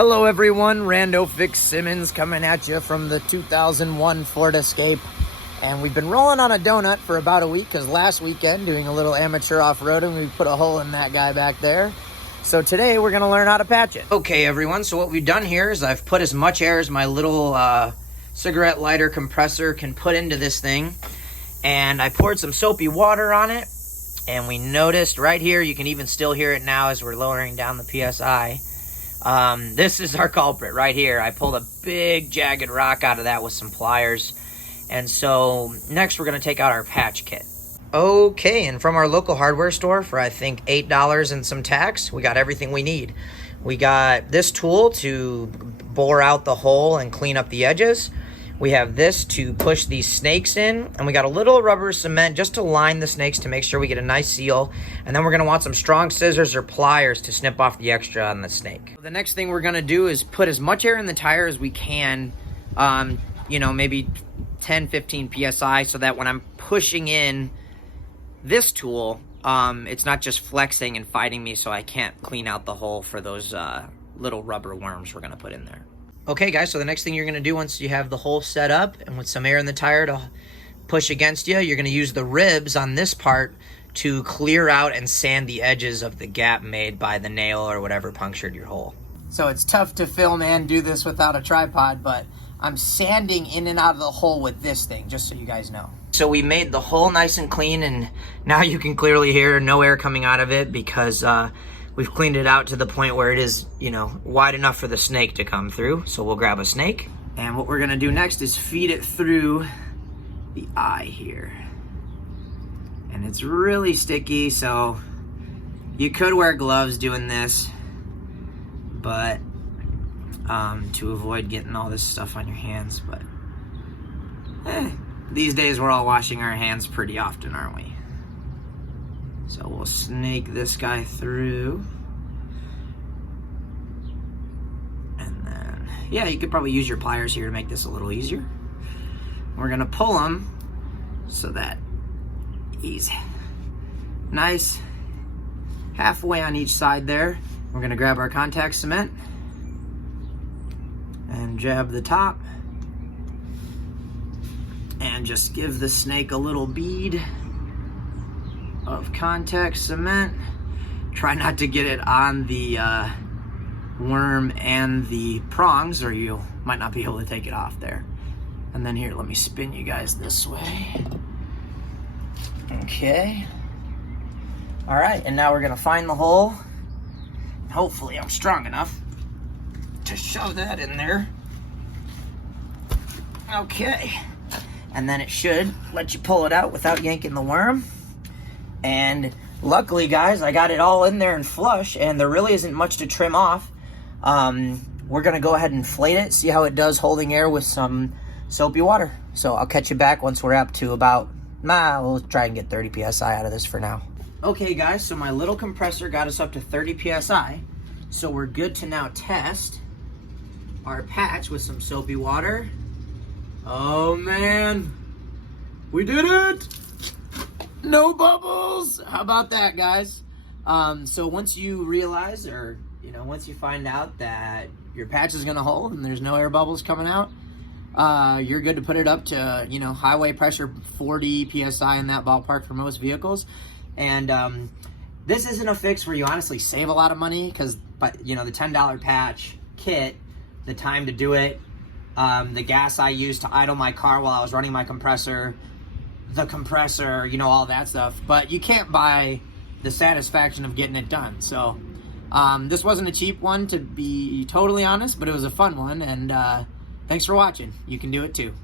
Hello everyone, Rando Fix Simmons coming at you from the 2001 Ford Escape. And we've been rolling on a donut for about a week because last weekend, doing a little amateur off-roading, we put a hole in that guy back there. So today we're going to learn how to patch it. Okay everyone, so what we've done here is I've put as much air as my little cigarette lighter compressor can put into this thing. And I poured some soapy water on it. And we noticed right here, you can even still hear it now as we're lowering down the PSI. This is our culprit right here. I pulled a big jagged rock out of that with some pliers. And so next we're going to take out our patch kit. Okay, and from our local hardware store for I think $8 and some tax, we got everything we need. We got this tool to bore out the hole and clean up the edges. We have this to push these snakes in, and we got a little rubber cement just to line the snakes to make sure we get a nice seal. And then we're gonna want some strong scissors or pliers to snip off the extra on the snake. The next thing we're gonna do is put as much air in the tire as we can, maybe 10, 15 PSI, so that when I'm pushing in this tool, it's not just flexing and fighting me so I can't clean out the hole for those little rubber worms we're gonna put in there. Okay guys, so the next thing you're gonna do once you have the hole set up and with some air in the tire to push against you, you're gonna use the ribs on this part to clear out and sand the edges of the gap made by the nail or whatever punctured your hole. So it's tough to film and do this without a tripod, but I'm sanding in and out of the hole with this thing, just so you guys know. So we made the hole nice and clean, and now you can clearly hear no air coming out of it because we've cleaned it out to the point where it is, wide enough for the snake to come through. So we'll grab a snake. And what we're gonna do next is feed it through the eye here. And it's really sticky, so you could wear gloves doing this, but to avoid getting all this stuff on your hands. But these days we're all washing our hands pretty often, aren't we? So we'll snake this guy through. And then, yeah, you could probably use your pliers here to make this a little easier. We're gonna pull him so that he's nice halfway on each side there. We're gonna grab our contact cement and jab the top and just give the snake a little bead of contact cement. Try not to get it on the worm and the prongs or you might not be able to take it off there. And then here, let me spin you guys this way. Okay. All right, and now we're gonna find the hole. Hopefully I'm strong enough to shove that in there. Okay. And then it should let you pull it out without yanking the worm. And luckily, guys, I got it all in there and flush, and there really isn't much to trim off. We're gonna go ahead and inflate it, see how it does holding air with some soapy water. So I'll catch you back once we're up to about, we'll try and get 30 PSI out of this for now. Okay guys, so my little compressor got us up to 30 PSI. So we're good to now test our patch with some soapy water. Oh man, we did it! No bubbles! How about that, guys? So once you realize, or once you find out that your patch is gonna hold and there's no air bubbles coming out, you're good to put it up to, highway pressure 40 PSI in that ballpark for most vehicles. And this isn't a fix where you honestly save a lot of money because, the $10 patch kit, the time to do it, the gas I used to idle my car while I was running my compressor, the compressor, all that stuff. But you can't buy the satisfaction of getting it done. So this wasn't a cheap one, to be totally honest, but it was a fun one. And thanks for watching. You can do it too.